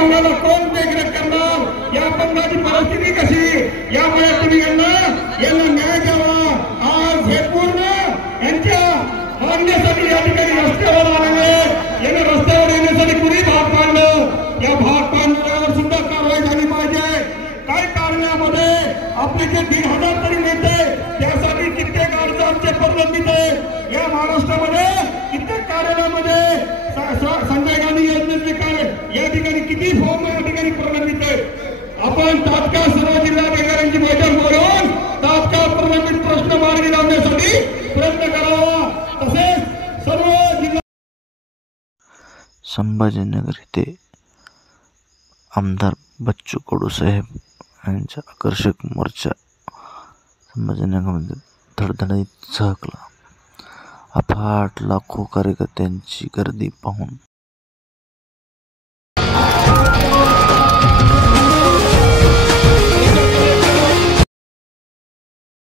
पाहुण्याला कोण देखरेख करणार? या अपंगाची परिस्थिती कशी? यामुळे तुम्ही यांना न्याय द्यावा. आज हे पूर्ण यांच्या मागण्यासाठी या ठिकाणी रस्त्यावर आलेले, यांना रस्त्यावर येण्यासाठी कुणी भाग पाडलं? या भाग पाडणाऱ्यावर सुद्धा कारवाई झाली पाहिजे. काय कारणामध्ये आपले जे 1,500 तरी नेते त्यासाठी कित्येक अर्ज आमचे प्रलंबित आहे. या महाराष्ट्रामध्ये कित्येक कार्यालयामध्ये संजय गांधी योजनेचे कार्य या ठिकाणी किती फॉर्म या ठिकाणी प्रलंबित आहे. आपण तात्काळ सर्व जिल्हाधिकाऱ्यांची बैठक बोलवून तात्काळ प्रलंबित प्रश्न मार्गी लावण्यासाठी प्रयत्न करावा. तसेच सर्व जिल्हा संभाजीनगर येथे आमदार बच्चू कडू साहेब यांचा आकर्षक मोर्चा संभाजीनगरमध्ये धडधडीत झळकला. अफाट लाखो कार्यकर्त्यांची गर्दी पाहून